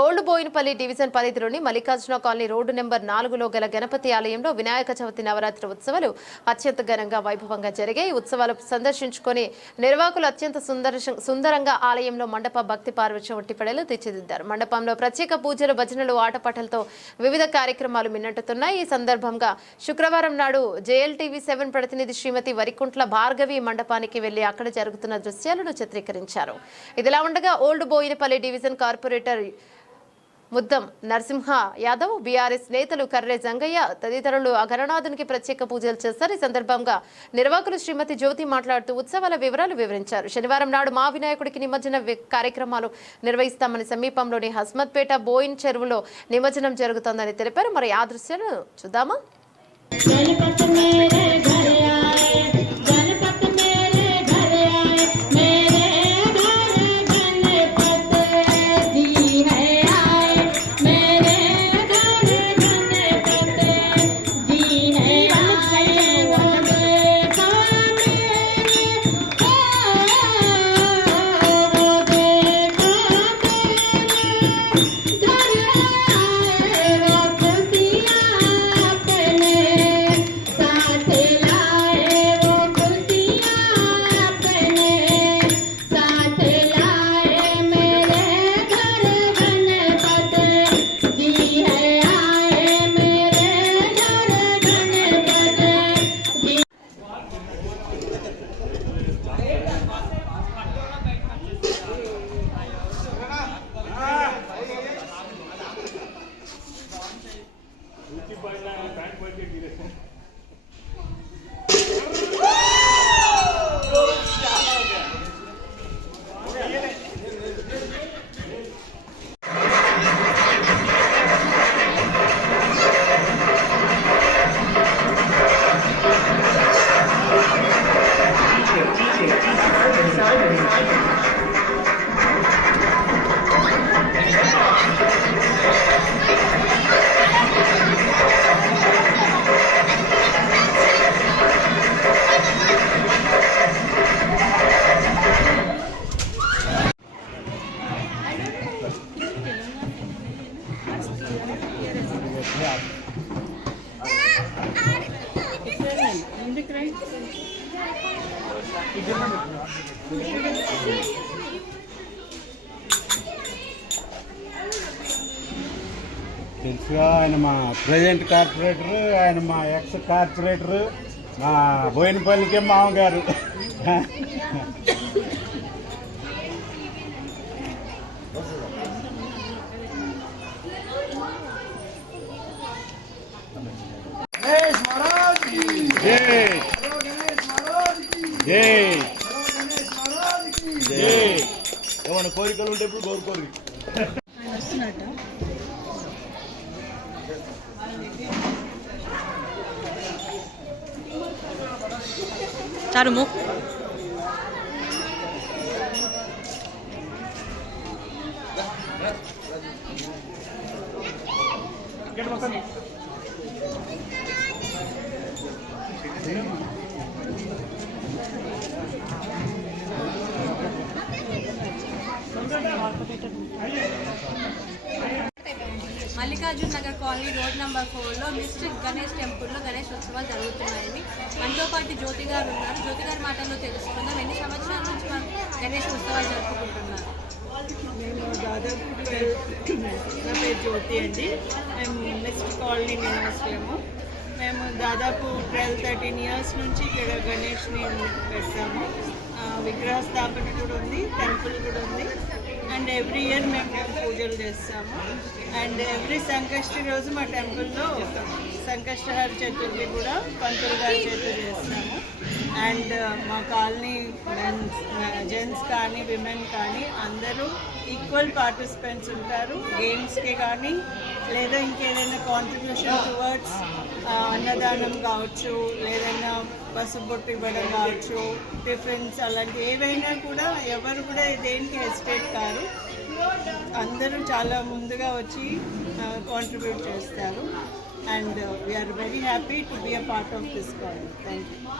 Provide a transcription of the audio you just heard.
Old Boinapalli division పరిధిలోని Mallikarjuna colony road number నాలుగులో గల గణపతి ఆలయంలో వినాయక చవితి నవరాత్రి ఉత్సవాలు అత్యంత ఘనంగా వైభవంగా జరిగాయి. ఉత్సవాలు సందర్శించుకొని నిర్వాహకులు అత్యంత సుందర సుందరంగా ఆలయంలో మండప భక్తి పార్వత్యం ఒట్టిపడేలు తీర్చిదిద్దారు. మండపంలో ప్రత్యేక పూజలు భజనలు ఆటపాటలతో వివిధ కార్యక్రమాలు మిన్నట్టుతున్నాయి. ఈ సందర్భంగా శుక్రవారం నాడు జేఎల్టీవీ సెవెన్ ప్రతినిధి శ్రీమతి వరికుంట్ల భార్గవి మండపానికి వెళ్ళి అక్కడ జరుగుతున్న దృశ్యాలను చిత్రీకరించారు. ఇదిలా ఉండగా old Boinapalli division corporator Muddam. Narasimha Yadav BRS నేతలు కర్రే జంగయ్య తదితరులు అగరనాథునికి ప్రత్యేక పూజలు చేశారు ఈ సందర్భంగా నిర్వాహకులు శ్రీమతి జ్యోతి మాట్లాడుతూ ఉత్సవాల వివరాలు వివరించారు. శనివారం నాడు మా వినాయకుడికి నిమజ్జన కార్యక్రమాలు నిర్వహిస్తామని సమీపంలోని హస్మత్పేట బోయిన్ చెరువులో నిమజ్జనం జరుగుతోందని తెలిపారు. మరి ఆ దృశ్యాలను చూద్దామా? తెలుసుగా ఆయన మా ప్రజెంట్ కార్పొరేటర్ ఆయన మా ఎక్స్ కార్పొరేటర్ మా బోయినపల్లికే మామగారు. జై జై ఏమైనా కోరికలు ఉంటే ఇప్పుడు కోరుకోరు చారు ము Mallikarjun Nagar colony road number ఫోర్లో మిస్టర్ గణేష్ టెంపుల్లో గణేష్ ఉత్సవాలు జరుగుతున్నాయని మనతో పాటు జ్యోతి గారు ఉన్నారు. జ్యోతి గారి మాటల్లో తెలుసుకుందాం. ఎన్ని సంవత్సరాల నుంచి మనం గణేష్ ఉత్సవాలు జరుపుకుంటున్నాం మేము దాదాపు నా పేరు జ్యోతి అండి. మేము మిస్టర్ కాలనీ నివాసులేము మేము దాదాపు ట్వెల్వ్ థర్టీన్ ఇయర్స్ నుంచి ఇక్కడ గణేష్ని పెడతాము. విగ్రహ స్థాపన కూడా ఉంది టెంపుల్ కూడా ఉంది. అండ్ ఎవ్రీ ఇయర్ మేము పూజలు చేస్తాము. అండ్ ఎవ్రీ సంకష్టి రోజు మా టెంపుల్లో సంకష్టహార చతుర్థి కూడా పంతులు గారి చేతులు చేస్తాము. అండ్ మా కాలనీ జెంట్స్. కానీ విమెన్ కానీ అందరూ ఈక్వల్ పార్టిసిపెంట్స్ ఉంటారు. గేమ్స్కి కానీ లేదా ఇంకేదైనా కాంట్రిబ్యూషన్ టువర్డ్స్ అన్నదానం కావచ్చు లేదైనా పసుపుట్టు ఇవ్వడం కావచ్చు టిఫిన్స్ అలాంటి ఏవైనా కూడా ఎవరు కూడా దేనికి హెసిటేట్ కారు. అందరూ చాలా ముందుగా వచ్చి కాంట్రిబ్యూట్ చేస్తారు. And we're very happy to be a part of this colony thank you